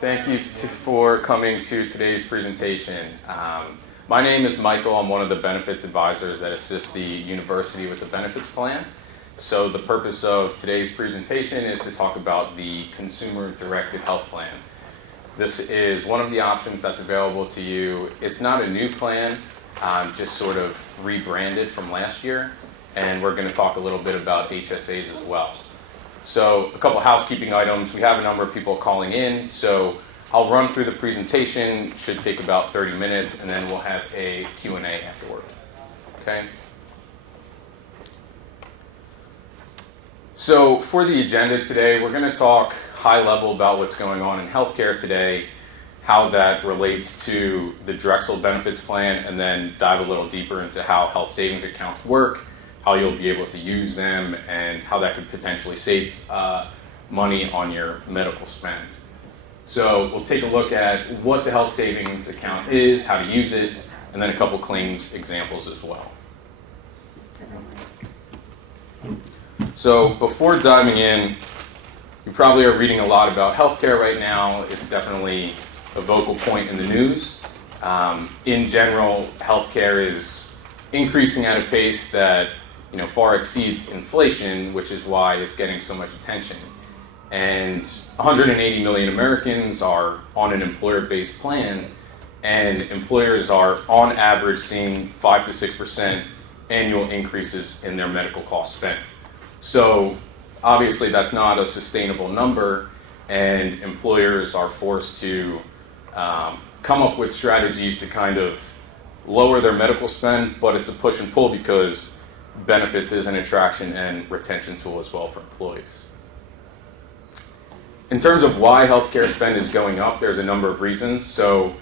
Thank you for coming to today's presentation. My name is Michael. I'm one of the benefits advisors that assist the university with the benefits plan. So the purpose of today's presentation is to talk about the consumer-directed health plan. This is one of the options that's available to you. It's not a new plan, just sort of rebranded from last year, and we're going to talk a little bit about HSAs as well. So a couple housekeeping items. We have a number of people calling in, so I'll run through the presentation. Should take about 30 minutes, and then we'll have a Q&A afterward. Okay? So for the agenda today, we're going to talk high level about what's going on in healthcare today, how that relates to the Drexel benefits plan, and then dive a little deeper into how health savings accounts work, how you'll be able to use them, and how that could potentially save money on your medical spend. So we'll take a look at what the health savings account is, how to use it, and then a couple claims examples as well. So before diving in, you probably are reading a lot about healthcare right now. It's definitely a vocal point in the news. In general, healthcare is increasing at a pace that far exceeds inflation, which is why it's getting so much attention. And 180 million Americans are on an employer-based plan, and employers are on average seeing 5 to 6% annual increases in their medical cost spent. So obviously that's not a sustainable number, and employers are forced to come up with strategies to kind of lower their medical spend, but it's a push and pull because benefits is an attraction and retention tool as well for employees. In terms of why healthcare spend is going up, there's a number of reasons. So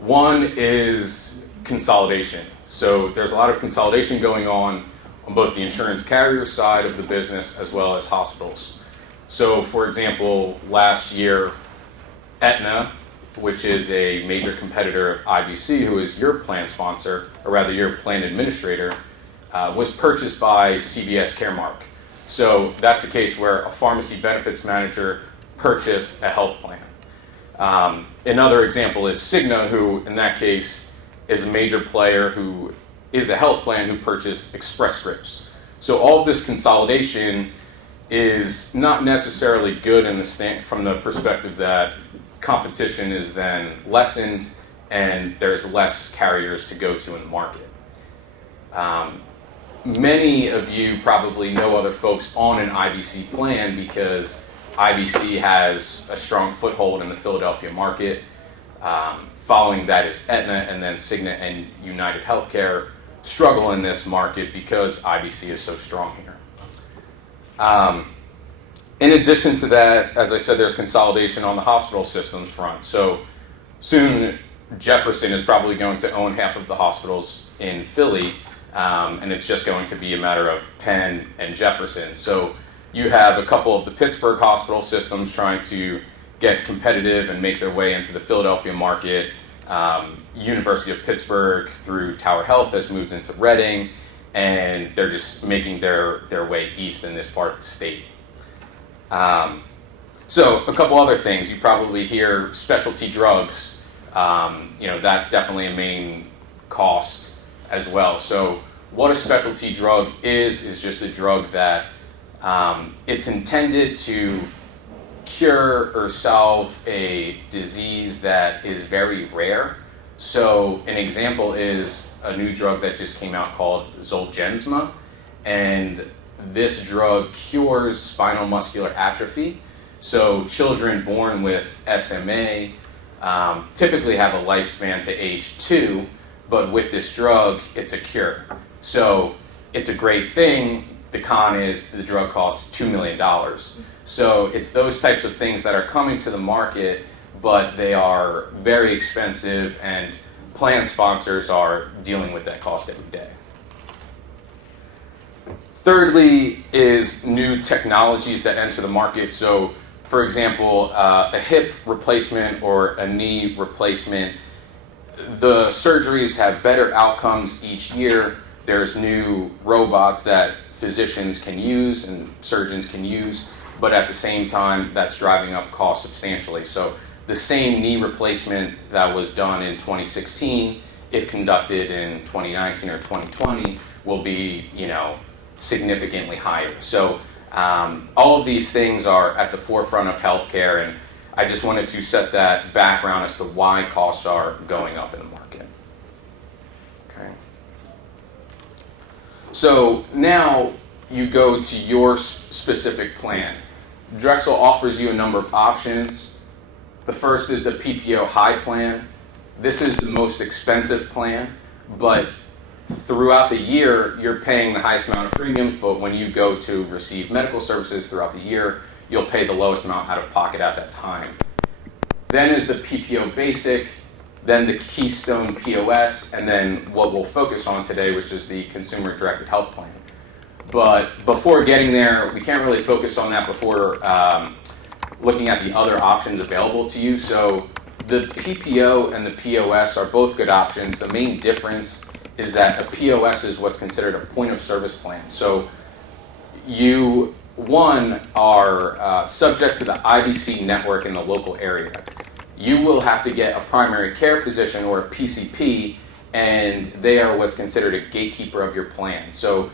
one is consolidation. So there's a lot of consolidation going on both the insurance carrier side of the business as well as hospitals. So for example, last year, Aetna, which is a major competitor of IBC, who is your plan sponsor, or rather your plan administrator, was purchased by CVS Caremark. So that's a case where a pharmacy benefits manager purchased a health plan. Another example is Cigna, who in that case is a major player who is a health plan who purchased Express Scripts. So all of this consolidation is not necessarily good from the perspective that competition is then lessened and there's less carriers to go to in the market. Many of you probably know other folks on an IBC plan because IBC has a strong foothold in the Philadelphia market. Following that is Aetna, and then Cigna and United Healthcare struggle in this market because IBC is so strong here. In addition to that, as I said, there's consolidation on the hospital systems front. So soon Jefferson is probably going to own half of the hospitals in Philly, and it's just going to be a matter of Penn and Jefferson. So you have a couple of the Pittsburgh hospital systems trying to get competitive and make their way into the Philadelphia market. University of Pittsburgh through Tower Health has moved into Reading, and they're just making their way east in this part of the state. So a couple other things. You probably hear specialty drugs. That's definitely a main cost as well. So what a specialty drug is just a drug that it's intended to cure or solve a disease that is very rare. So an example is a new drug that just came out called Zolgensma, and this drug cures spinal muscular atrophy. So children born with SMA typically have a lifespan to age 2, but with this drug, it's a cure. So it's a great thing. The con is the drug costs $2 million. So it's those types of things that are coming to the market, but they are very expensive, and plan sponsors are dealing with that cost every day. Thirdly is new technologies that enter the market. So for example, a hip replacement or a knee replacement, the surgeries have better outcomes each year. There's new robots that physicians can use and surgeons can use, but at the same time, that's driving up costs substantially. So the same knee replacement that was done in 2016, if conducted in 2019 or 2020, will be, significantly higher. So all of these things are at the forefront of healthcare, and I just wanted to set that background as to why costs are going up in the market. Okay. So now you go to your specific plan. Drexel offers you a number of options. The first is the PPO High plan. This is the most expensive plan, but throughout the year, you're paying the highest amount of premiums, but when you go to receive medical services throughout the year, you'll pay the lowest amount out of pocket at that time. Then is the PPO Basic, then the Keystone POS, and then what we'll focus on today, which is the Consumer Directed Health Plan. But before getting there, we can't really focus on that before looking at the other options available to you. So the PPO and the POS are both good options. The main difference is that a POS is what's considered a point of service plan. So you, one, are subject to the IBC network in the local area. You will have to get a primary care physician or a PCP, and they are what's considered a gatekeeper of your plan. So,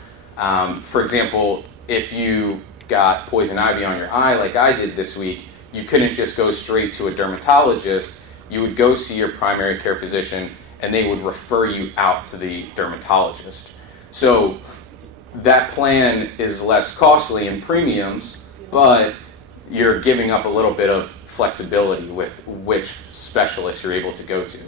for example, if you got poison ivy on your eye like I did this week, you couldn't just go straight to a dermatologist. You would go see your primary care physician, and they would refer you out to the dermatologist. So that plan is less costly in premiums, but you're giving up a little bit of flexibility with which specialist you're able to go to.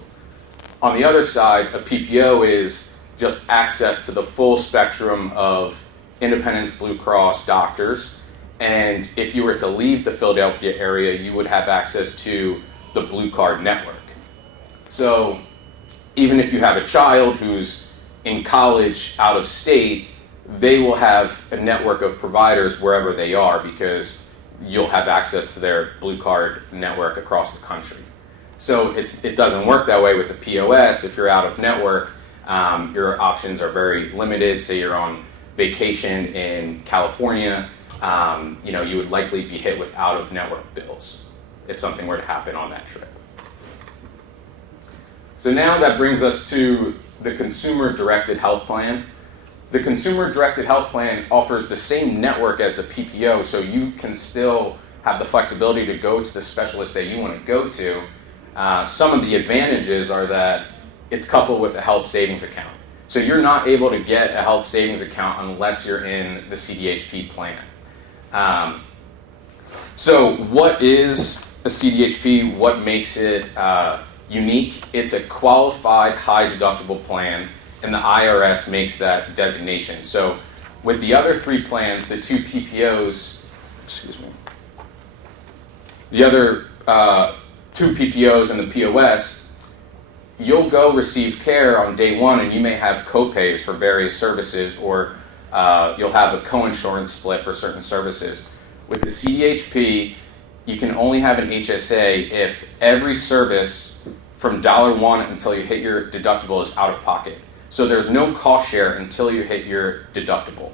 On the other side, a PPO is just access to the full spectrum of Independence Blue Cross doctors, and if you were to leave the Philadelphia area, you would have access to the Blue Card network. So even if you have a child who's in college out of state, they will have a network of providers wherever they are because you'll have access to their Blue Card network across the country. So it doesn't work that way with the POS. If you're out of network, your options are very limited. Say you're on vacation in California, you would likely be hit with out-of-network bills if something were to happen on that trip. So now that brings us to the Consumer Directed Health Plan. The Consumer Directed Health Plan offers the same network as the PPO, so you can still have the flexibility to go to the specialist that you want to go to. Some of the advantages are that it's coupled with a health savings account. So you're not able to get a health savings account unless you're in the CDHP plan. So what is a CDHP? What makes it unique? It's a qualified high deductible plan, and the IRS makes that designation. So with the other three plans, the two PPOs, the other two PPOs and the POS, you'll go receive care on day one, and you may have co-pays for various services, or you'll have a co-insurance split for certain services. With the CDHP, you can only have an HSA if every service from $1 until you hit your deductible is out of pocket. So there's no cost share until you hit your deductible.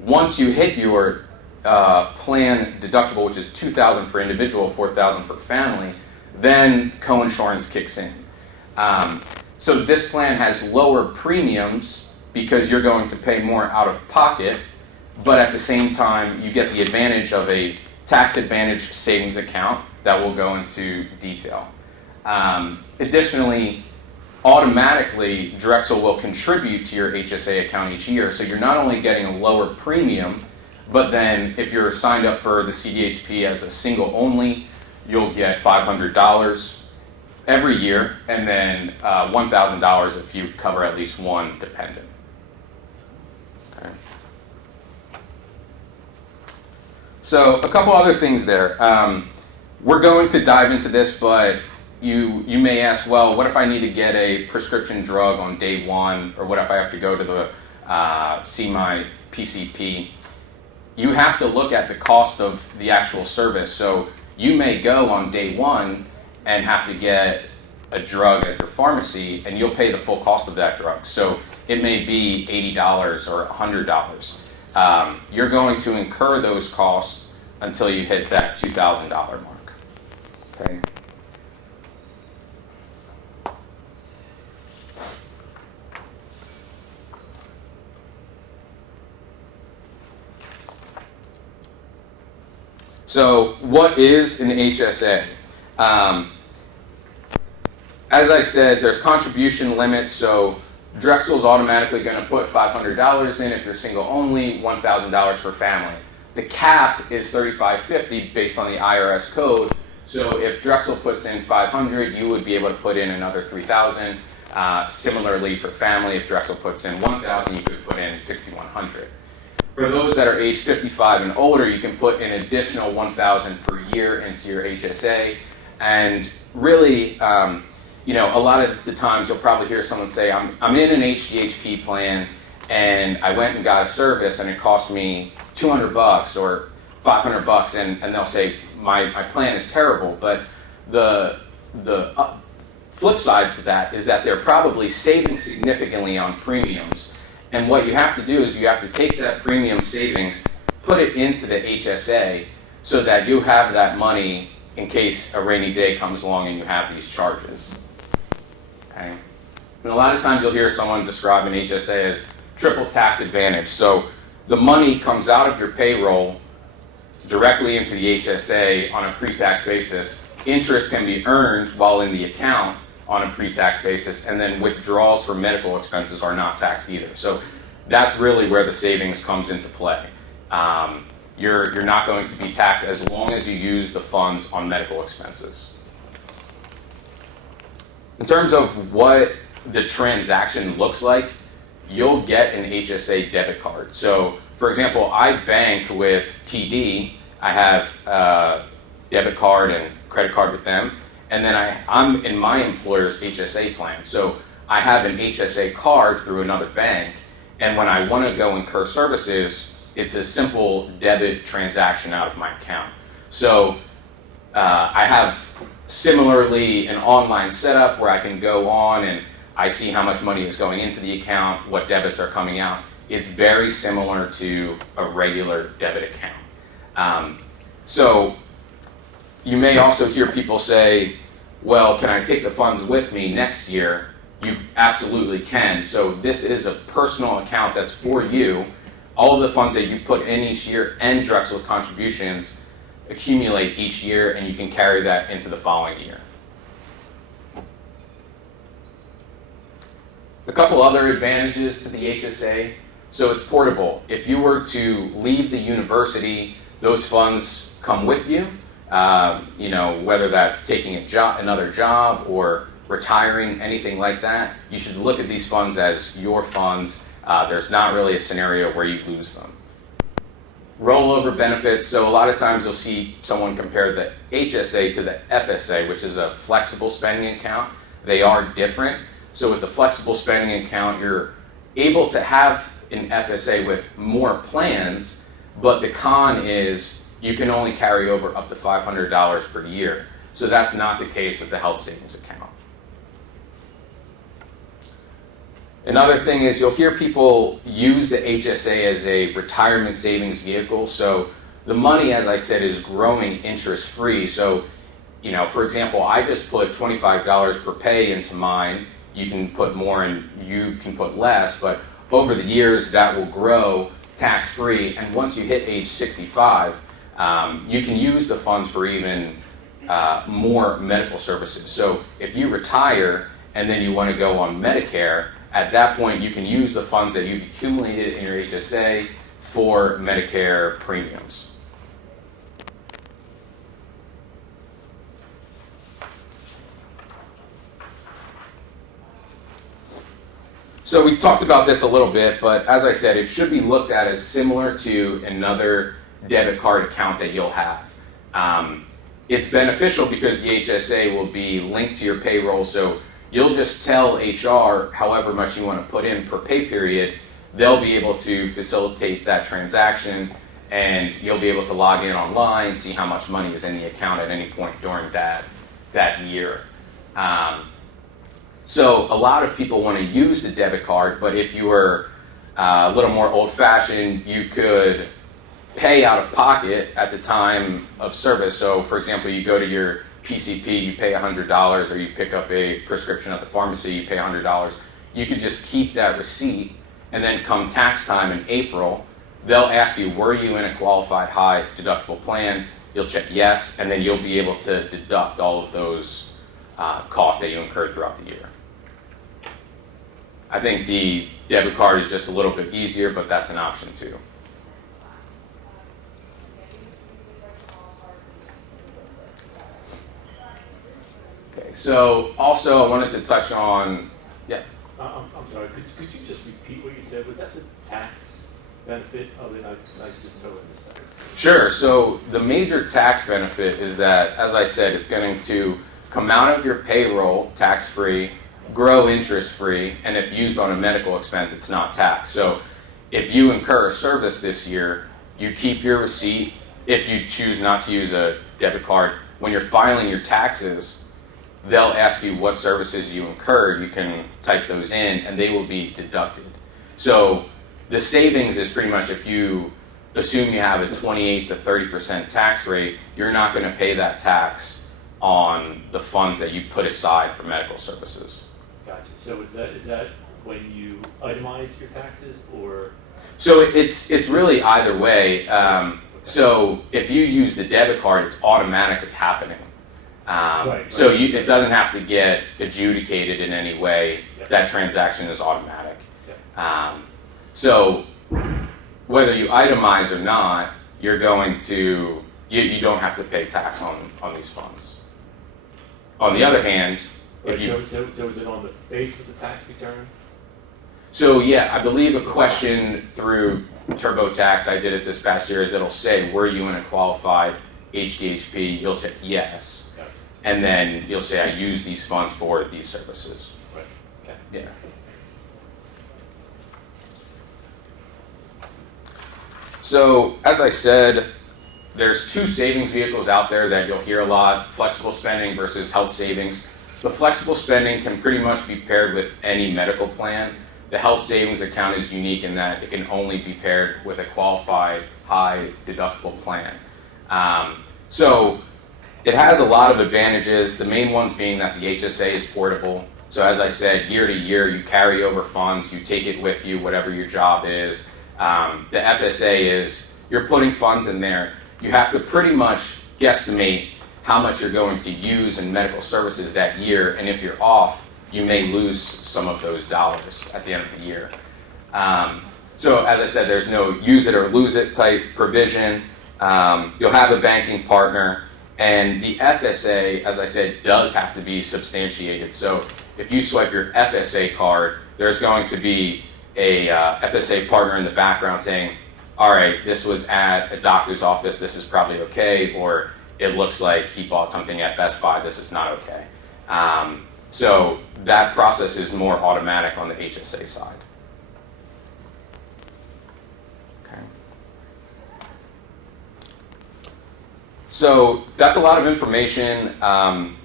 Once you hit your plan deductible, which is $2,000 for individual, $4,000 for family, then co-insurance kicks in. So this plan has lower premiums because you're going to pay more out of pocket, but at the same time, you get the advantage of a tax advantage savings account that will go into detail. Additionally, automatically, Drexel will contribute to your HSA account each year, so you're not only getting a lower premium, but then if you're signed up for the CDHP as a single only, you'll get $500 every year, and then $1,000 if you cover at least one dependent. Okay. So a couple other things there. We're going to dive into this, but you may ask, well, what if I need to get a prescription drug on day one, or what if I have to go to the see my PCP? You have to look at the cost of the actual service. So you may go on day one and have to get a drug at your pharmacy, and you'll pay the full cost of that drug. So it may be $80 or $100. You're going to incur those costs until you hit that $2,000 mark. Okay. So what is an HSA? As I said, there's contribution limits, so Drexel's automatically going to put $500 in if you're single only, $1,000 for family. The cap is $3,550 based on the IRS code, so if Drexel puts in $500, you would be able to put in another $3,000. Similarly for family, if Drexel puts in $1,000, you could put in $6,100. For those that are age 55 and older, you can put an additional $1,000 per year into your HSA. And really, a lot of the times you'll probably hear someone say, I'm in an HDHP plan and I went and got a service and it cost me $200 or $500, and they'll say, my plan is terrible. But the flip side to that is that they're probably saving significantly on premiums. And what you have to do is you have to take that premium savings, put it into the HSA so that you have that money in case a rainy day comes along and you have these charges. Okay? And a lot of times you'll hear someone describe an HSA as triple tax advantage. So the money comes out of your payroll directly into the HSA on a pre-tax basis. Interest can be earned while in the account on a pre-tax basis, and then withdrawals for medical expenses are not taxed either. So that's really where the savings comes into play. You're not going to be taxed as long as you use the funds on medical expenses. In terms of what the transaction looks like, you'll get an HSA debit card. So, for example, I bank with TD. I have a debit card and credit card with them. And then I'm in my employer's HSA plan. So I have an HSA card through another bank. And when I want to go incur services, it's a simple debit transaction out of my account. So I have similarly an online setup where I can go on and I see how much money is going into the account, what debits are coming out. It's very similar to a regular debit account. So you may also hear people say, well, can I take the funds with me next year? You absolutely can. So this is a personal account that's for you. All of the funds that you put in each year and Drexel's contributions accumulate each year, and you can carry that into the following year. A couple other advantages to the HSA. So it's portable. If you were to leave the university, those funds come with you. Whether that's taking another job or retiring, anything like that, you should look at these funds as your funds. There's not really a scenario where you lose them. Rollover benefits. So a lot of times you'll see someone compare the HSA to the FSA, which is a flexible spending account. They are different. So with the flexible spending account, you're able to have an FSA with more plans, but the con is you can only carry over up to $500 per year. So that's not the case with the health savings account. Another thing is you'll hear people use the HSA as a retirement savings vehicle. So the money, as I said, is growing interest-free. So, for example, I just put $25 per pay into mine. You can put more and you can put less, but over the years that will grow tax-free. And once you hit age 65, you can use the funds for even more medical services. So if you retire and then you want to go on Medicare, at that point you can use the funds that you've accumulated in your HSA for Medicare premiums. So we talked about this a little bit, but as I said, it should be looked at as similar to another debit card account that you'll have. It's beneficial because the HSA will be linked to your payroll, so you'll just tell HR however much you want to put in per pay period. They'll be able to facilitate that transaction, and you'll be able to log in online, see how much money is in the account at any point during that year. So a lot of people want to use the debit card, but if you were a little more old-fashioned, you could pay out of pocket at the time of service. So for example, you go to your PCP, you pay $100, or you pick up a prescription at the pharmacy, you pay $100. You could just keep that receipt, and then come tax time in April, they'll ask you, were you in a qualified high deductible plan? You'll check yes, and then you'll be able to deduct all of those costs that you incurred throughout the year. I think the debit card is just a little bit easier, but that's an option too. Okay, so also I wanted to touch on, yeah. I'm sorry, could you just repeat what you said? Was that the tax benefit of it? I just totally missed that. Sure, so the major tax benefit is that, as I said, it's going to come out of your payroll tax-free, grow interest-free, and if used on a medical expense, it's not taxed. So if you incur a service this year, you keep your receipt. If you choose not to use a debit card, when you're filing your taxes, they'll ask you what services you incurred. You can type those in, and they will be deducted. So the savings is pretty much, if you assume you have a 28 to 30% tax rate, you're not going to pay that tax on the funds that you put aside for medical services. Gotcha. So is that when you itemize your taxes, or? So it's really either way. So if you use the debit card, it's automatically happening. So it doesn't have to get adjudicated in any way. Yep. That transaction is automatic. Yep. So whether you itemize or not, you're going to, you don't have to pay tax on these funds. On the other hand, so is it on the face of the tax return? So yeah, I believe a question through TurboTax, I did it this past year, is it'll say, were you in a qualified HDHP? You'll check yes. Gotcha. And then you'll say, I use these funds for these services. Right. Okay. Yeah. So as I said, there's two savings vehicles out there that you'll hear a lot, flexible spending versus health savings. The flexible spending can pretty much be paired with any medical plan. The health savings account is unique in that it can only be paired with a qualified high deductible plan. So it has a lot of advantages, the main ones being that the HSA is portable. So as I said, year to year, you carry over funds, you take it with you, whatever your job is. The FSA is, you're putting funds in there. You have to pretty much guesstimate how much you're going to use in medical services that year, and if you're off, you may lose some of those dollars at the end of the year. So as I said, there's no use it or lose it type provision. You'll have a banking partner, and the FSA, as I said, does have to be substantiated. So if you swipe your FSA card, there's going to be a FSA partner in the background saying, all right, this was at a doctor's office, this is probably okay, or it looks like he bought something at Best Buy, this is not okay. So that process is more automatic on the HSA side. Okay. So that's a lot of information.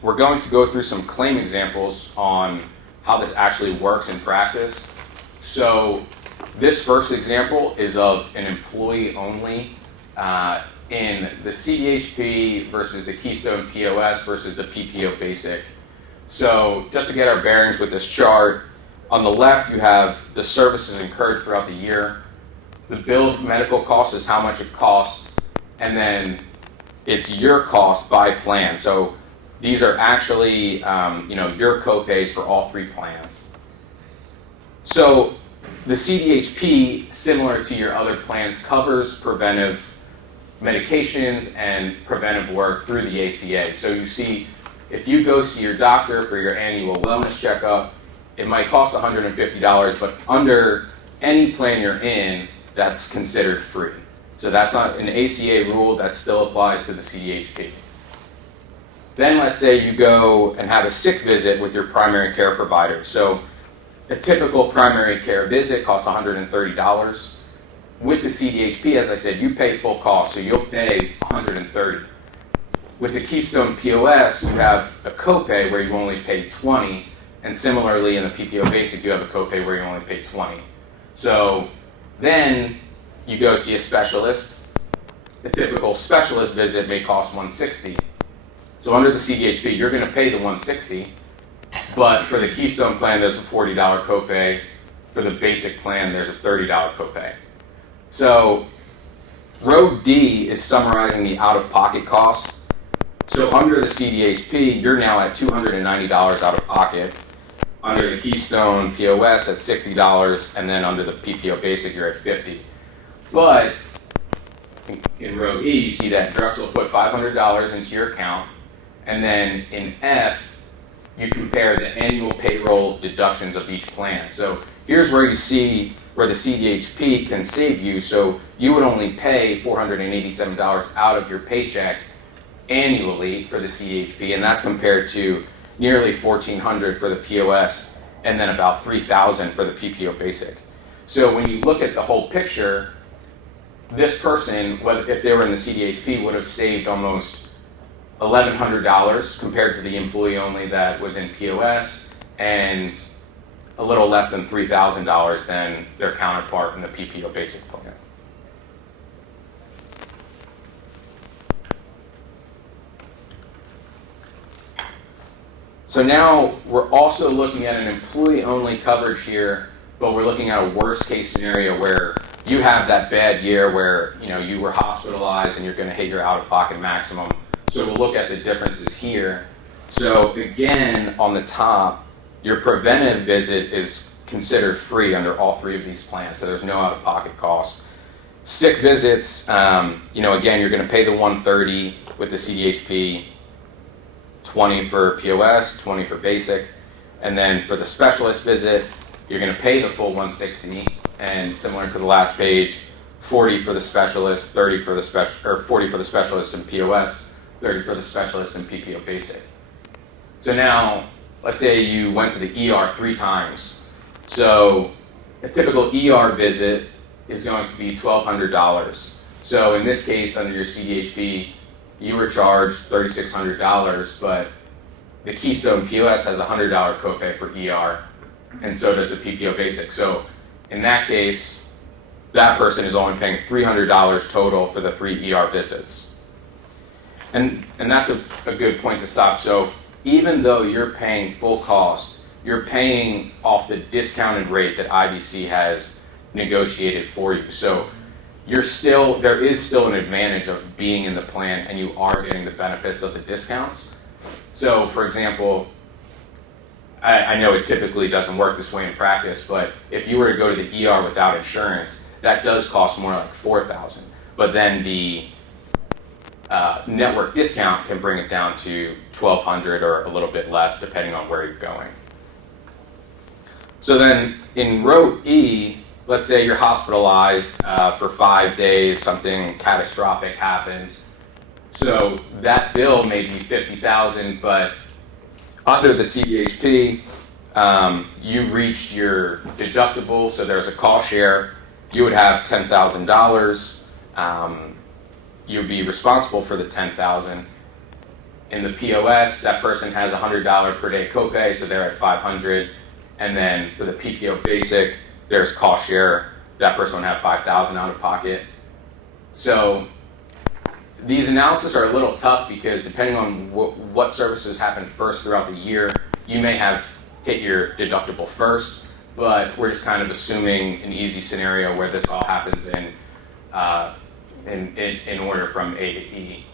We're going to go through some claim examples on how this actually works in practice. So this first example is of an employee only in the CDHP versus the Keystone POS versus the PPO Basic. So just to get our bearings with this chart, on the left you have the services incurred throughout the year. The billed medical cost is how much it costs, and then it's your cost by plan. So these are actually your copays for all three plans. So the CDHP, similar to your other plans, covers preventive medications and preventive work through the ACA. So you see, if you go see your doctor for your annual wellness checkup, it might cost $150, but under any plan you're in, that's considered free. So that's not an ACA rule that still applies to the CDHP. Then let's say you go and have a sick visit with your primary care provider. So a typical primary care visit costs $130. With the CDHP, as I said, you pay full cost, so you'll pay $130. With the Keystone POS, you have a copay where you only pay $20, and similarly in the PPO Basic, you have a copay where you only pay $20. So then you go see a specialist. A typical specialist visit may cost $160. So under the CDHP, you're going to pay the $160, but for the Keystone plan, there's a $40 copay. For the basic plan, there's a $30 copay. So row D is summarizing the out-of-pocket costs. So under the CDHP, you're now at $290 out of pocket. Under the Keystone POS at $60, and then under the PPO Basic, you're at $50. But in row E, you see that Drexel put $500 into your account, and then in F, you compare the annual payroll deductions of each plan. So here's where you see where the CDHP can save you. So you would only pay $487 out of your paycheck annually for the CDHP, and that's compared to nearly $1,400 for the POS, and then about $3,000 for the PPO Basic. So when you look at the whole picture, this person, if they were in the CDHP, would have saved almost $1,100 compared to the employee only that was in POS, and a little less than $3,000 than their counterpart in the PPO Basic plan. So now we're also looking at an employee-only coverage here, but we're looking at a worst-case scenario where you have that bad year where you were hospitalized and you're going to hit your out-of-pocket maximum. So we'll look at the differences here. So again, on the top, your preventive visit is considered free under all three of these plans, so there's no out-of-pocket costs. Sick visits, again, you're going to pay the $130 with the CDHP, $20 for POS, $20 for basic, and then for the specialist visit, you're going to pay the full $160, and similar to the last page, $40 for the specialist, $40 for the specialist in POS, $30 for the specialist in PPO basic. So now, let's say you went to the ER 3 times. So a typical ER visit is going to be $1,200. So in this case, under your CDHP, you were charged $3,600, but the Keystone POS has a $100 copay for ER, and so does the PPO Basic. So in that case, that person is only paying $300 total for the 3 ER visits. And that's a good point to stop. So even though you're paying full cost, you're paying off the discounted rate that IBC has negotiated for you. So there is still an advantage of being in the plan, and you are getting the benefits of the discounts. So for example, I know it typically doesn't work this way in practice, but if you were to go to the ER without insurance, that does cost more like $4,000. But then the network discount can bring it down to $1,200 or a little bit less, depending on where you're going. So then in row E, let's say you're hospitalized for 5 days, something catastrophic happened. So that bill may be $50,000, but under the CDHP, you reached your deductible, so there's a cost share. You would have $10,000. You'd be responsible for the $10,000. In the POS, that person has a $100 per day copay, so they're at $500. And then for the PPO Basic, there's cost share. That person would have $5,000 out of pocket. So these analyses are a little tough because depending on what services happen first throughout the year, you may have hit your deductible first, but we're just kind of assuming an easy scenario where this all happens in order from A to E.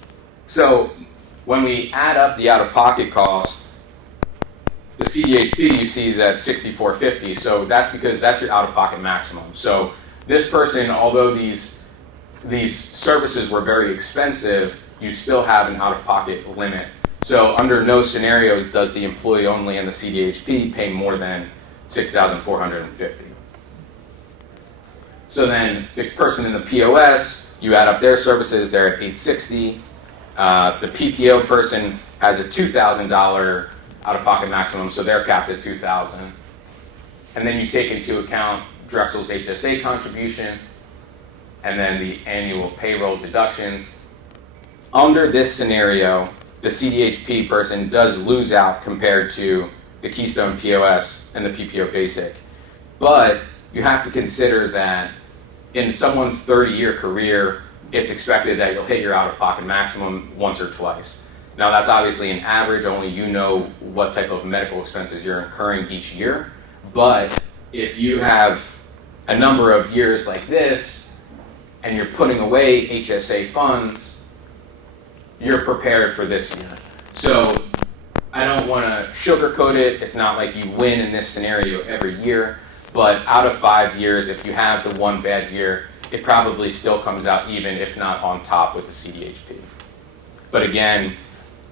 So when we add up the out-of-pocket cost, the CDHP you see is at $6,450, so that's because that's your out-of-pocket maximum. So this person, although these services were very expensive, you still have an out-of-pocket limit. So under no scenario does the employee only and the CDHP pay more than $6,450. So then the person in the POS, you add up their services, they're at $860. The PPO person has a $2,000 out-of-pocket maximum, so they're capped at $2,000. And then you take into account Drexel's HSA contribution, and then the annual payroll deductions. Under this scenario, the CDHP person does lose out compared to the Keystone POS and the PPO Basic. But you have to consider that in someone's 30-year career, it's expected that you'll hit your out-of-pocket maximum once or twice. Now that's obviously an average, only you know what type of medical expenses you're incurring each year. But if you have a number of years like this, and you're putting away HSA funds, you're prepared for this year. So I don't want to sugarcoat it. It's not like you win in this scenario every year. But out of 5 years, if you have the one bad year, it probably still comes out even, if not on top, with the CDHP. But again,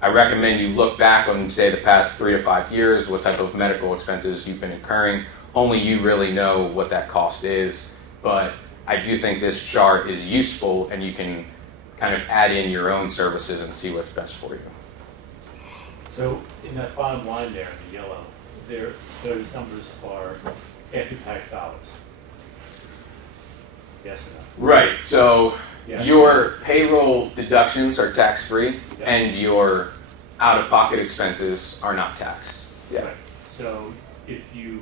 I recommend you look back on, say, the past 3 to 5 years, what type of medical expenses you've been incurring. Only you really know what that cost is. But I do think this chart is useful, and you can kind of add in your own services and see what's best for you. So in that bottom line there, in the yellow, those numbers are after-tax dollars. Yes or no? Right. So Yes. your payroll deductions are tax-free, Yeah. and your out-of-pocket expenses are not taxed. Yeah. Right. So if you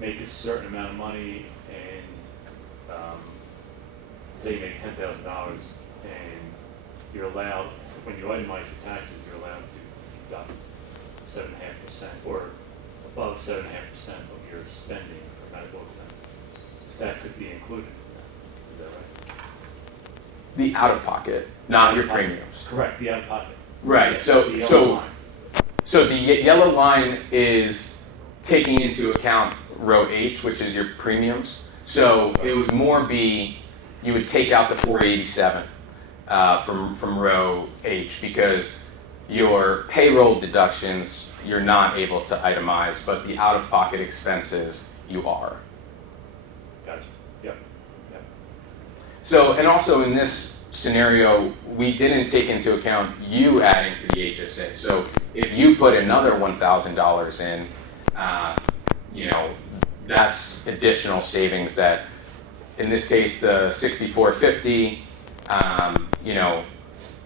make a certain amount of money and say you make $10,000 and you're allowed, when you itemize your taxes, you're allowed to deduct 7.5% or above 7.5% of your spending for medical expenses. That could be included in that. Is that right? The out-of-pocket, not your premiums. Correct, the out-of-pocket. Right. Yeah, So the yellow so line. so the yellow line is taking into account row H, which is your premiums. So it would more be, you would take out the 487 from row H, because your payroll deductions you're not able to itemize, but the out-of-pocket expenses you are. Gotcha. Yep. Yep. So, and also in this scenario, we didn't take into account you adding to the HSA. So if you put another $1,000 in, that's additional savings that, in this case, the 6450,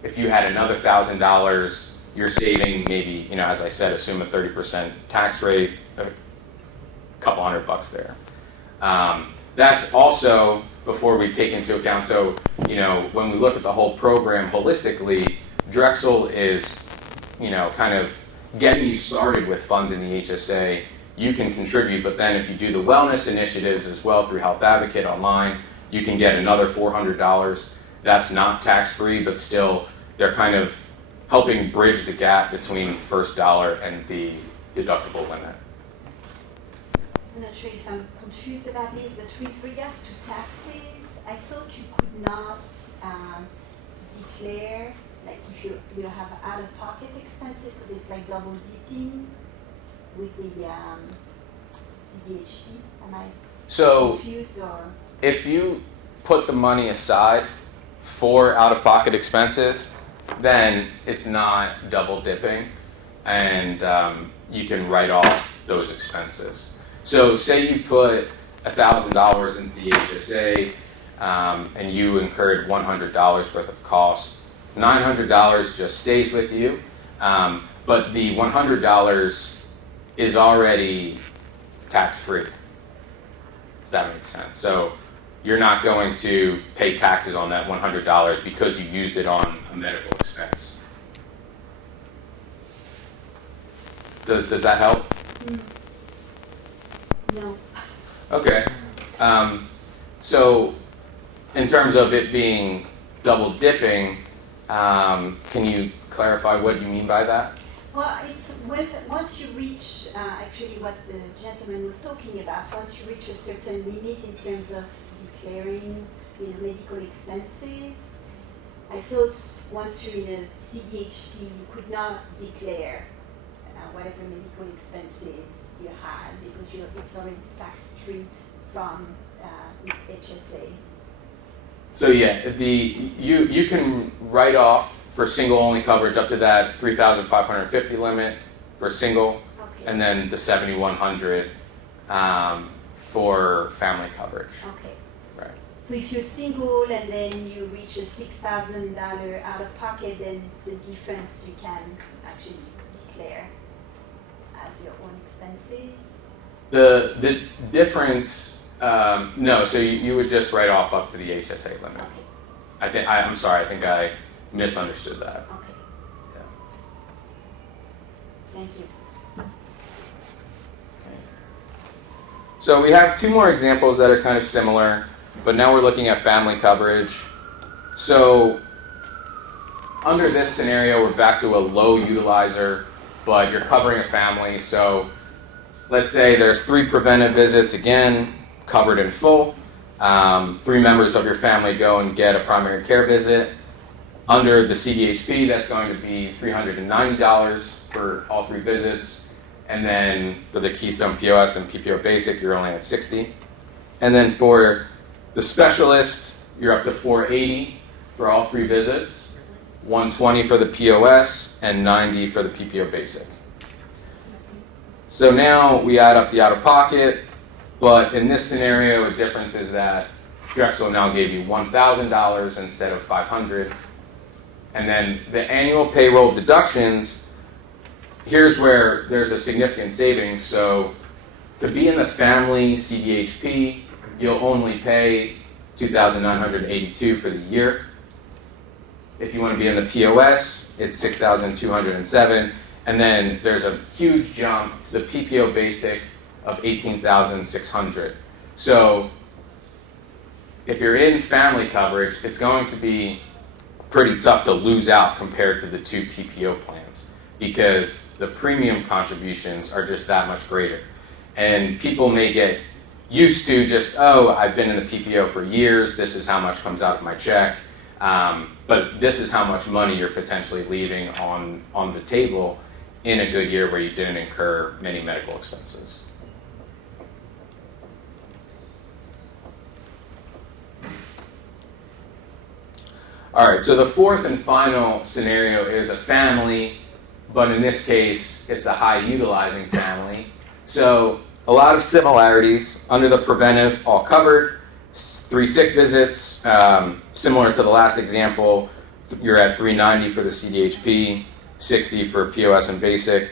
if you had another $1,000, you're saving maybe, as I said, assume a 30% tax rate, a couple $100 there. That's also before we take into account, so, when we look at the whole program holistically, Drexel is, kind of getting you started with funds in the HSA. You can contribute, but then if you do the wellness initiatives as well through Health Advocate online, you can get another $400. That's not tax-free, but still, they're kind of helping bridge the gap between first dollar and the deductible limit. I'm not sure if I'm confused about this, but with regards to taxes, I thought you could not declare, like if you have out-of-pocket expenses, because it's like double dipping with the CDHP. Am I So confused or? if you put the money aside for out-of-pocket expenses, then it's not double dipping, and you can write off those expenses. So say you put $1,000 into the HSA and you incurred $100 worth of cost. $900 just stays with you, but the $100 is already tax-free, if that makes sense. So you're not going to pay taxes on that $100 because you used it on a medical expense. Does that help? No. Okay. So in terms of it being double dipping, can you clarify what you mean by that? Well, it's once you reach, actually what the gentleman was talking about, once you reach a certain limit in terms of declaring, medical expenses, I thought once you're in a CDHP, you could not declare whatever medical expenses you had because it's already tax-free from the HSA. So yeah, you can write off for single-only coverage up to that $3,550 limit for single, Okay. and then the $7,100 for family coverage. Okay. Right. So if you're single and then you reach a $6,000 out of pocket, then the difference you can actually declare as your own expenses. The difference, no. So you would just write off up to the HSA limit. Okay. I'm sorry. I think I misunderstood that. Okay. Yeah. Thank you. So we have two more examples that are kind of similar, but now we're looking at family coverage. So under this scenario, we're back to a low utilizer, but you're covering a family. So let's say there's 3 preventive visits, again, covered in full. 3 members of your family go and get a primary care visit. Under the CDHP, that's going to be $390 for all 3 visits. And then for the Keystone POS and PPO Basic, you're only at $60. And then for the specialist, you're up to $480 for all 3 visits, $120 for the POS, and $90 for the PPO Basic. So now we add up the out-of-pocket, but in this scenario, the difference is that Drexel now gave you $1,000 instead of $500. And then the annual payroll deductions, here's where there's a significant savings. So to be in the family CDHP, you'll only pay $2,982 for the year. If you want to be in the POS, it's $6,207. And then there's a huge jump to the PPO Basic of $18,600. So if you're in family coverage, it's going to be pretty tough to lose out compared to the 2 PPO plans, because the premium contributions are just that much greater. And people may get used to just, oh, I've been in the PPO for years, this is how much comes out of my check. But this is how much money you're potentially leaving on the table in a good year where you didn't incur many medical expenses. All right, so the fourth and final scenario is a family, but in this case, it's a high utilizing family. So a lot of similarities. Under the preventive, all covered, 3 sick visits, similar to the last example, you're at $390 for the CDHP, $60 for POS and basic.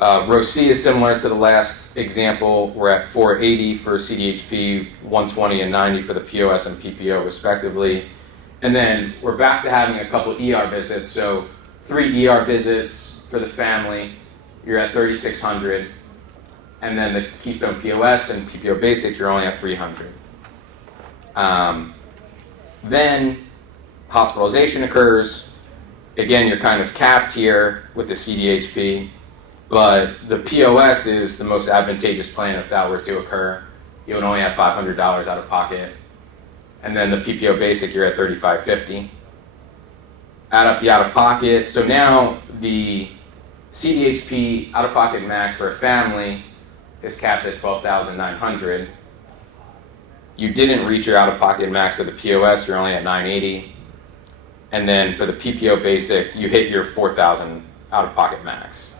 Row C is similar to the last example. We're at $480 for CDHP, $120 and $90 for the POS and PPO respectively. And then we're back to having a couple ER visits. So 3 ER visits for the family, you're at $3,600. And then the Keystone POS and PPO Basic, you're only at $300. Then hospitalization occurs. Again, you're kind of capped here with the CDHP, but the POS is the most advantageous plan if that were to occur. You would only have $500 out of pocket. And then the PPO Basic, you're at $3,550. Add up the out-of-pocket. So now the CDHP out-of-pocket max for a family is capped at $12,900. You didn't reach your out-of-pocket max for the POS, you're only at $980. And then for the PPO Basic, you hit your $4,000 out-of-pocket max.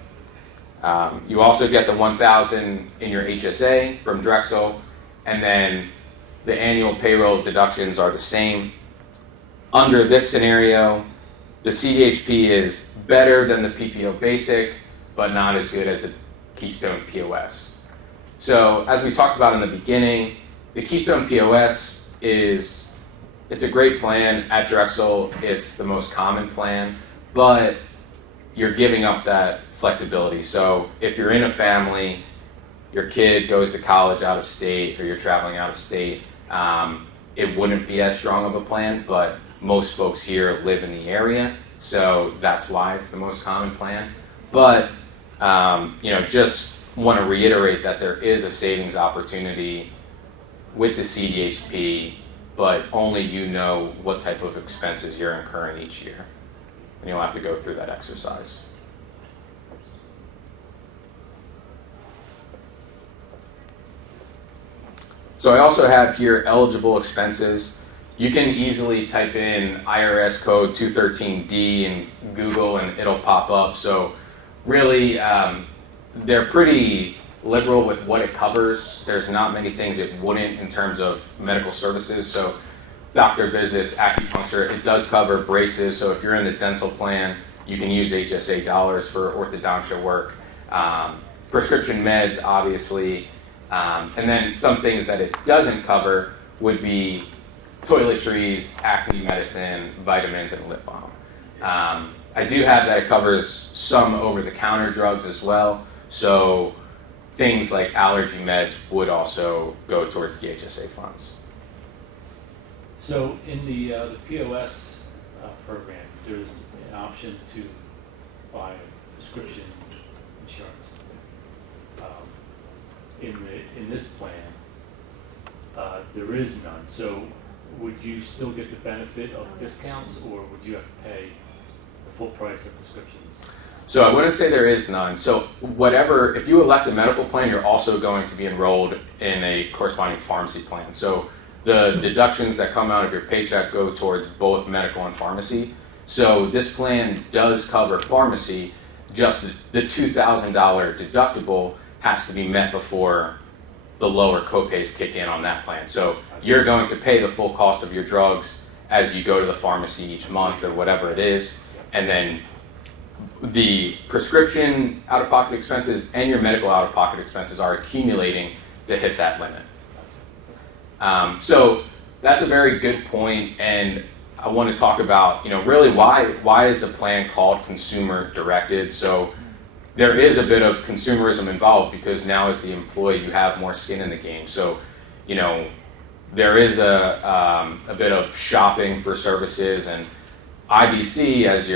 You also get the $1,000 in your HSA from Drexel, and then the annual payroll deductions are the same. Under this scenario, the CDHP is better than the PPO Basic, but not as good as the Keystone POS. So as we talked about in the beginning, the Keystone POS it's a great plan at Drexel. It's the most common plan, but you're giving up that flexibility. So if you're in a family, your kid goes to college out of state, or you're traveling out of state, it wouldn't be as strong of a plan, but most folks here live in the area, so that's why it's the most common plan. But just want to reiterate that there is a savings opportunity with the CDHP, but only you know what type of expenses you're incurring each year, and you'll have to go through that exercise. So I also have here eligible expenses. You can easily type in IRS code 213D in Google and it'll pop up. So really, they're pretty liberal with what it covers. There's not many things it wouldn't in terms of medical services. So doctor visits, acupuncture, it does cover braces. So if you're in the dental plan, you can use HSA dollars for orthodontia work. Prescription meds, obviously. And then some things that it doesn't cover would be toiletries, acne medicine, vitamins, and lip balm. I do have that it covers some over-the-counter drugs as well. So things like allergy meds would also go towards the HSA funds. So in the POS program, there's an option to buy prescription insurance. In this plan, there is none. So would you still get the benefit of discounts, or would you have to pay the full price of prescriptions? So I wouldn't say there is none. So whatever, if you elect a medical plan, you're also going to be enrolled in a corresponding pharmacy plan. So the deductions that come out of your paycheck go towards both medical and pharmacy. So this plan does cover pharmacy, just the $2,000 deductible has to be met before the lower copays kick in on that plan. So you're going to pay the full cost of your drugs as you go to the pharmacy each month or whatever it is, and then the prescription out-of-pocket expenses and your medical out-of-pocket expenses are accumulating to hit that limit. So that's a very good point, and I want to talk about, really why is the plan called consumer directed? So there is a bit of consumerism involved because now as the employee you have more skin in the game. So, there is a bit of shopping for services, and IBC as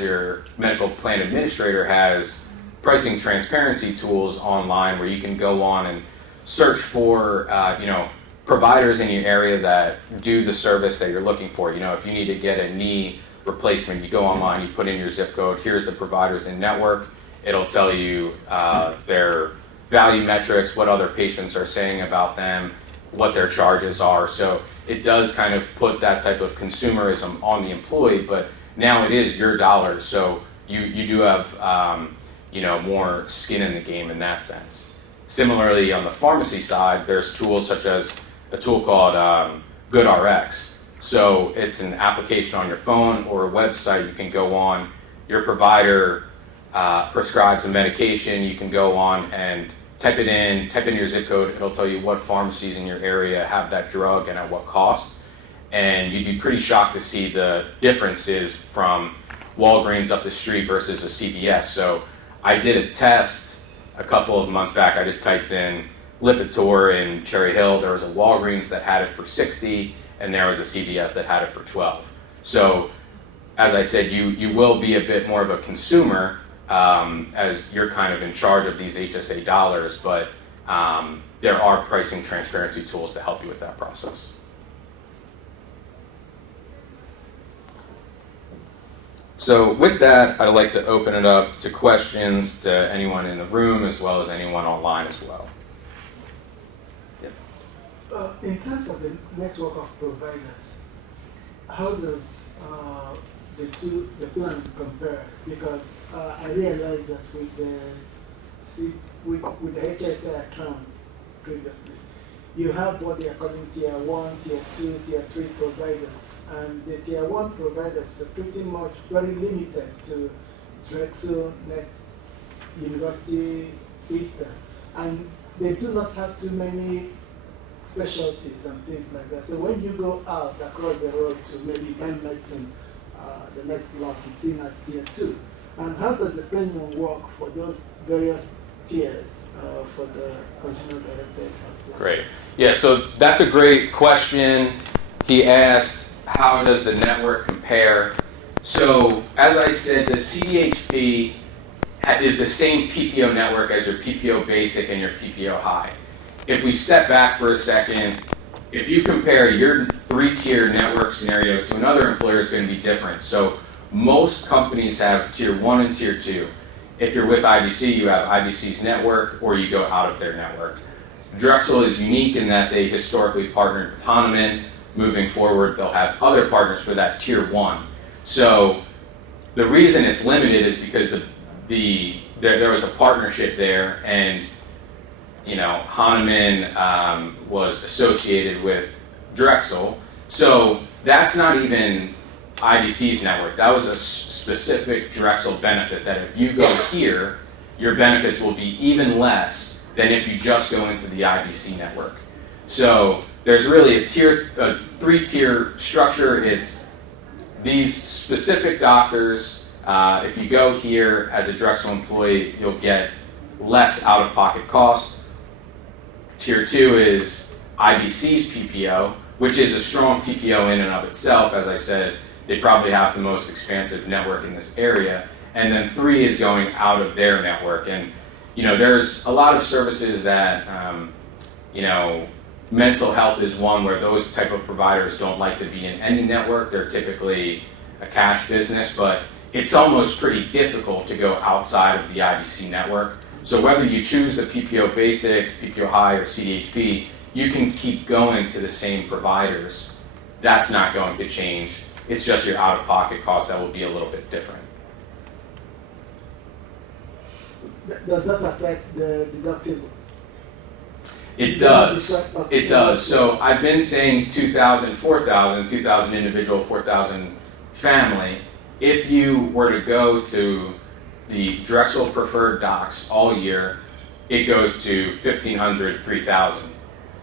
your medical plan administrator has pricing transparency tools online where you can go on and search for providers in your area that do the service that you're looking for. If you need to get a knee replacement, you go online, you put in your zip code, here's the providers in network. It'll tell you their value metrics, what other patients are saying about them, what their charges are. So it does kind of put that type of consumerism on the employee, but now it is your dollars, so you do have more skin in the game in that sense. Similarly, on the pharmacy side, there's tools such as a tool called GoodRx. So it's an application on your phone or a website. You can go on, your provider prescribes a medication, you can go on and type in your zip code. It'll tell you what pharmacies in your area have that drug and at what cost. And you'd be pretty shocked to see the differences from Walgreens up the street versus a CVS. So I did a test a couple of months back. I just typed in Lipitor in Cherry Hill. There was a Walgreens that had it for $60, and there was a CVS that had it for $12. So as I said, you will be a bit more of a consumer as you're kind of in charge of these HSA dollars, but there are pricing transparency tools to help you with that process. So with that, I'd like to open it up to questions to anyone in the room as well as anyone online as well. Yep. In terms of the network of providers, how does the plans compare? Because I realized that with the HSA account previously, you have what they are calling tier 1, tier 2, tier 3 providers. And the tier 1 providers are pretty much very limited to Drexel Net University system. And they do not have too many specialties and things like that. So when you go out across the road to maybe mind medicine, the next block is seen as tier 2. And how does the premium work for those various tiers for the consumer directed plan? Great. Yeah, so that's a great question. He asked, how does the network compare? So as I said, the CDHP is the same PPO network as your PPO Basic and your PPO High. If we step back for a second, if you compare your 3-tier network scenario to another employer, it's going to be different. So most companies have tier 1 and tier 2. If you're with IBC, you have IBC's network or you go out of their network. Drexel is unique in that they historically partnered with Hahnemann. Moving forward, they'll have other partners for that tier 1. So the reason it's limited is because there was a partnership there, and Hahnemann was associated with Drexel. So that's not even IBC's network. That was a specific Drexel benefit that if you go here, your benefits will be even less than if you just go into the IBC network. So there's really a 3-tier structure. It's these specific doctors, if you go here as a Drexel employee, you'll get less out-of-pocket cost. Tier 2 is IBC's PPO, which is a strong PPO in and of itself. As I said, they probably have the most expansive network in this area. And then 3 is going out of their network. And, there's a lot of services that, mental health is one where those type of providers don't like to be in any network. They're typically a cash business, but it's almost pretty difficult to go outside of the IBC network. So whether you choose the PPO Basic, PPO High, or CDHP, you can keep going to the same providers. That's not going to change. It's just your out-of-pocket cost that will be a little bit different. Does that affect the deductible? It does. It does. So I've been saying 2,000, 4,000, 2,000 individual, 4,000 family. If you were to go to the Drexel preferred docs all year, it goes to 1,500, 3,000.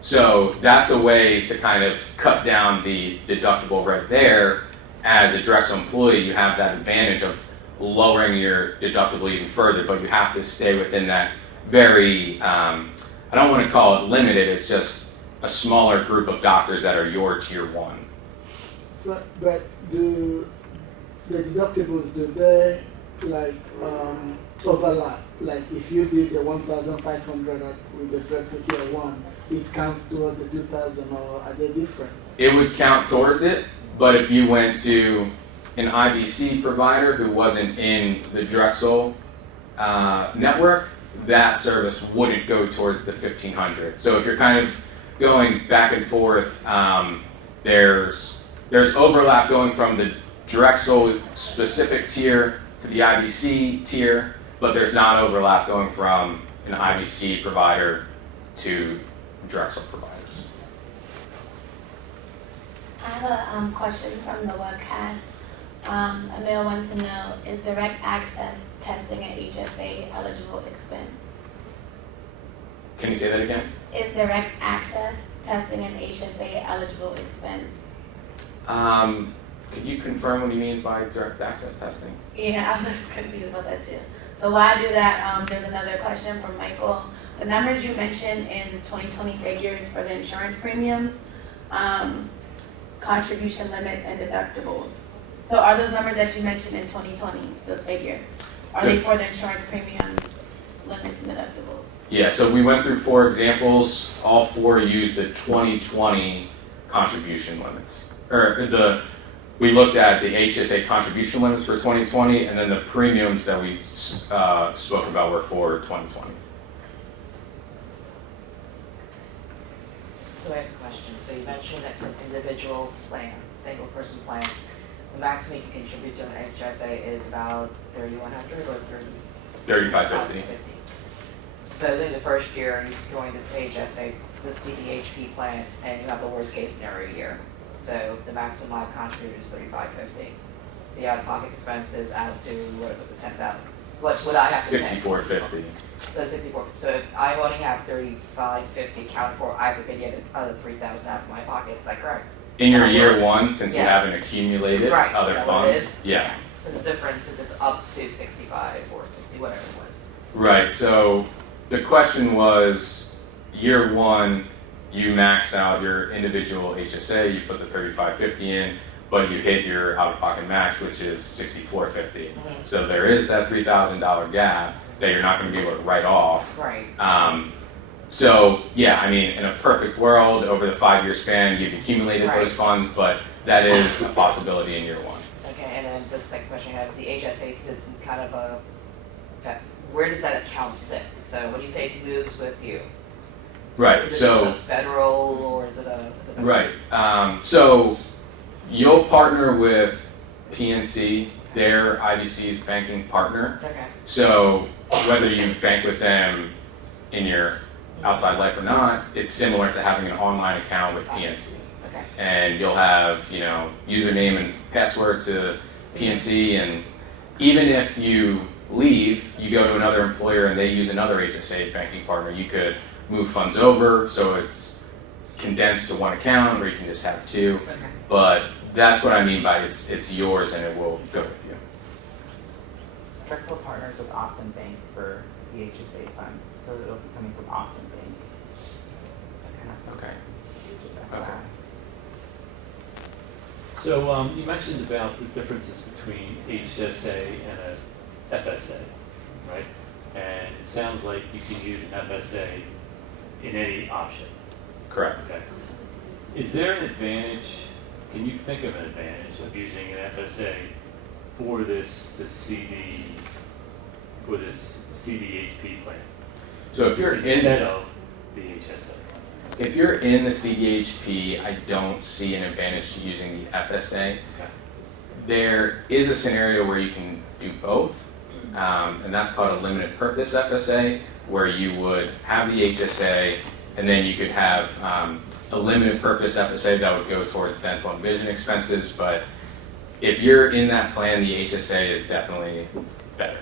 So that's a way to kind of cut down the deductible right there. As a Drexel employee, you have that advantage of lowering your deductible even further, but you have to stay within that very, I don't want to call it limited, it's just a smaller group of doctors that are your tier 1. So, but do the deductibles, do they overlap? Like if you did the 1,500 with the Drexel tier 1, it counts towards the 2,000, or are they different? It would count towards it, but if you went to an IBC provider who wasn't in the Drexel network, that service wouldn't go towards the 1,500. So if you're kind of going back and forth, there's overlap going from the Drexel specific tier to the IBC tier, but there's not overlap going from an IBC provider to Drexel providers. I have a question from the webcast. Emil wants to know, is direct access testing an HSA eligible expense? Can you say that again? Is direct access testing an HSA eligible expense? Could you confirm what he means by direct access testing? Yeah, I was confused about that too. So while I do that, there's another question from Michael. The numbers you mentioned in 2020 figures for the insurance premiums, contribution limits and deductibles. So are those numbers that you mentioned in 2020, those figures, are they for the insurance premiums, limits, and deductibles? Yeah, so we went through 4 examples. All 4 used the 2020 contribution limits. We looked at the HSA contribution limits for 2020, and then the premiums that we spoke about were for 2020. So I have a question. So you mentioned that for an individual plan, single person plan, the maximum you can contribute to an HSA is about $3,100 or $3,550. Supposing the first year you join this HSA, the CDHP plan, and you have the worst case scenario year. So the maximum I contribute is $3,550. The out-of-pocket expenses add up to, what was it, $10,000? What would I have to pay? $6,450. So 64. So if I only have $3,550 accounted for, I have to pay the other $3,000 out of my pocket. Is that correct? In your year 1, since you Yeah. haven't accumulated Right. other Is that what it funds. is? Yeah. So the difference is it's up to 65 or 60, whatever it was. Right. So the question was, year 1, you max out your individual HSA, you put the $3,550 in, but you hit your out-of-pocket match, which is $6,450. Mm-hmm. So there is that $3,000 gap that you're not going to be able to write off. Right. So yeah, I mean, in a perfect world, over the 5-year span, you've accumulated Right. those funds, but that is a possibility in year 1. Okay, and then the second question I have is the HSA sits in kind of where does that account sit? So when you say it moves with you, Right. is it So. just a federal or is it a Right. So you'll partner with PNC, their IBC's banking partner. Okay. So whether you bank with them in your outside life or not, it's similar to having an online account with PNC. Okay. And you'll have, username and password to PNC, and even if you leave, you go to another employer and they use another HSA banking partner, you could move funds over so it's condensed to one account, or you can just have 2. Okay. But That's what I mean by it's yours and it will go with you. Drexel partners with Optum Bank for the HSA funds, so it'll be coming from Optum Bank. So kind of Okay. just Okay. FYI. So you mentioned about the differences between HSA and a FSA, right? And it sounds like you can use an FSA in any option. Correct. Okay. Is there an advantage? Can you think of an advantage of using an FSA for this CD or this CDHP plan So if you're instead in of the HSA? if you're in the CDHP, I don't see an advantage to using the FSA. Okay. There is a scenario where you can do both, and that's called a limited purpose FSA, where you would have the HSA, and then you could have a limited purpose FSA that would go towards dental and vision expenses. But if you're in that plan, the HSA is definitely better.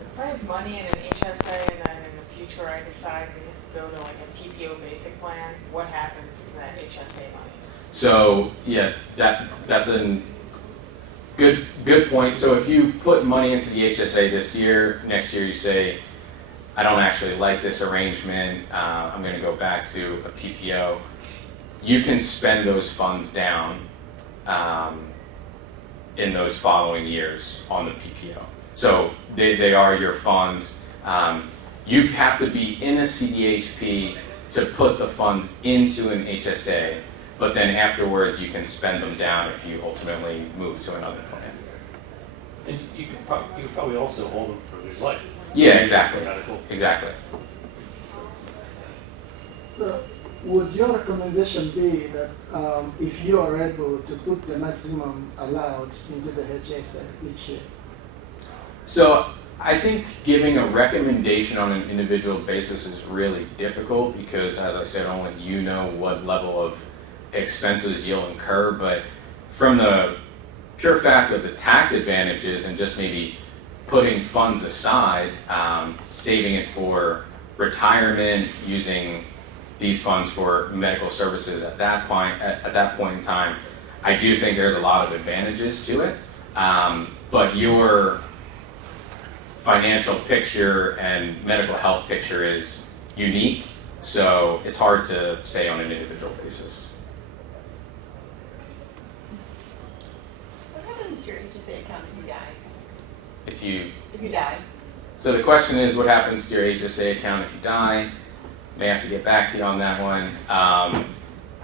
If I have money in an HSA and then in the future I decide to go to like a PPO basic plan, what happens to that HSA money? So yeah, that's a good point. So if you put money into the HSA this year, next year you say, I don't actually like this arrangement, I'm going to go back to a PPO, you can spend those funds down in those following years on the PPO. So they are your funds. You have to be in a CDHP to put the funds into an HSA, but then afterwards you can spend them down if you ultimately move to another plan. And you could probably also hold them for your life. Yeah, exactly. Medical. Exactly. So, would your recommendation be that if you are able to put the maximum allowed into the HSA each year? So I think giving a recommendation on an individual basis is really difficult because, as I said, only you know what level of expenses you'll incur. But from the pure fact of the tax advantages and just maybe putting funds aside, saving it for retirement, using these funds for medical services at that point in time, I do think there's a lot of advantages to it. But your financial picture and medical health picture is unique, so it's hard to say on an individual basis. What happens to your HSA account if you die? If you die? So the question is, what happens to your HSA account if you die? May have to get back to you on that one.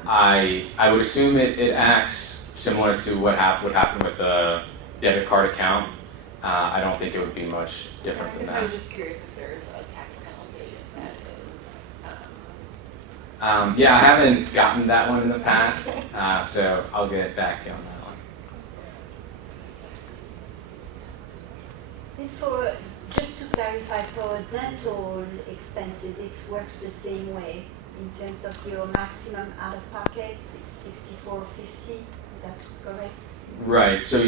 I would assume it acts similar to what would happen with a debit card account. I don't think it would be much different than I that. was just curious if there's a tax penalty if that is. Yeah, I haven't gotten that one in the past, so I'll get back to you on that one. And just to clarify, for dental expenses, it works the same way in terms of your maximum out of pocket. It's $64.50. Is that correct? Right. So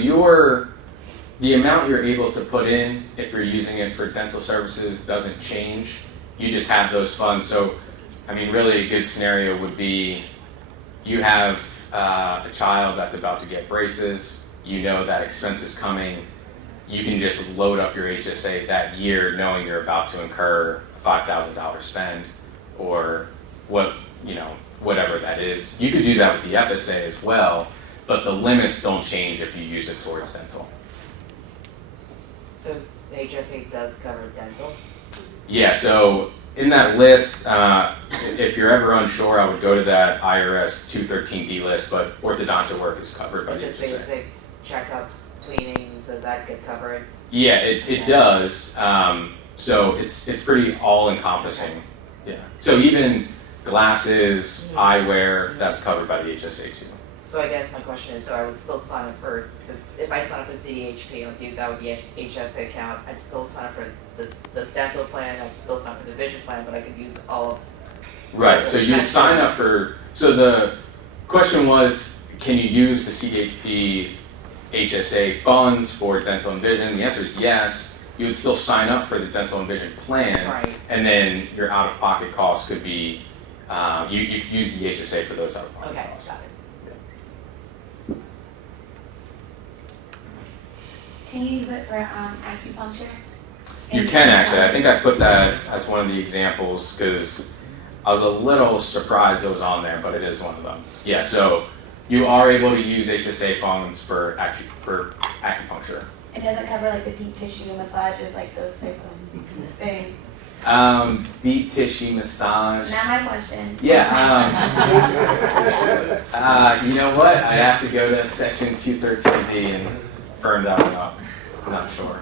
the amount you're able to put in, if you're using it for dental services, doesn't change. You just have those funds. So, I mean, really a good scenario would be you have a child that's about to get braces. You know that expense is coming. You can just load up your HSA that year knowing you're about to incur a $5,000 spend or whatever that is. You could do that with the FSA as well, but the limits don't change if you use it towards dental. So the HSA does cover dental. Yeah, so in that list, if you're ever unsure, I would go to that IRS 213D list, but orthodontia work is covered by But the just HSA. basic checkups, cleanings, does that get covered? Yeah, it does. So it's pretty all encompassing. Yeah. So even glasses, eyewear, that's covered by the HSA too. So I guess my question is, so I would still sign up for, if I sign up for CDHP, I'll do that with the HSA account, I'd still sign up for the dental plan, I'd still sign up for the vision plan, but I could use all of. Right, so you expenses. sign up for, so the question was, can you use the CDHP HSA funds for dental and vision? The answer is yes. You would still sign up for the dental and vision plan, Right. and then your out-of-pocket costs could be, you could use the HSA for those out-of-pocket Okay, costs. got it. Can you use it for acupuncture? You can actually. I think I put that as one of the examples because I was a little surprised that was on there, but it is one of them. Yeah, so you are able to use HSA funds for acupuncture. It doesn't cover like the deep tissue massages, like those type of things. Deep tissue massage. Not my question. Yeah. You know what? I have to go to section 213D and firm that one up. I'm not sure.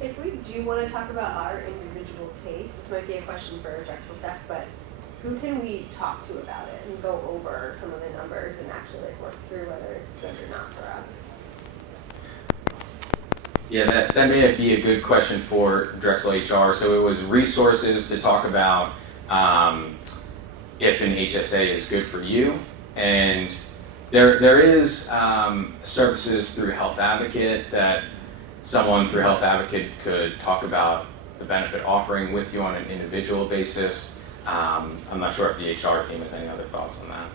If we do want to talk about our individual case, this might be a question for Drexel staff, but who can we talk to about it and go over some of the numbers and actually like work through whether it's good or not for us? Yeah, that may be a good question for Drexel HR. So it was resources to talk about if an HSA is good for you, and there is services through Health Advocate that someone through Health Advocate could talk about the benefit offering with you on an individual basis. I'm not sure if the HR team has any other thoughts on that.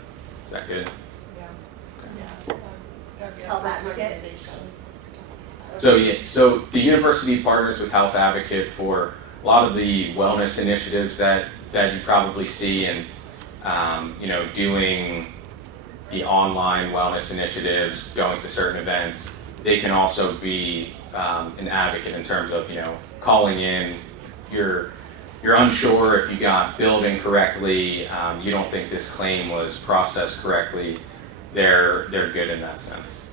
Is that good? Health Advocate. So the university partners with Health Advocate for a lot of the wellness initiatives that you probably see, and doing the online wellness initiatives, going to certain events. They can also be an advocate in terms of calling in. You're unsure if you got billed incorrectly. You don't think this claim was processed correctly. They're good in that sense.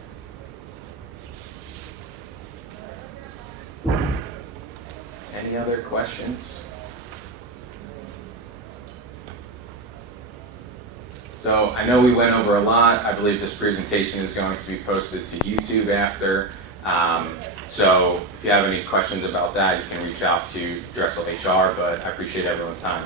Any other questions? So I know we went over a lot. I believe this presentation is going to be posted to YouTube after. So if you have any questions about that, you can reach out to Drexel HR, but I appreciate everyone's time.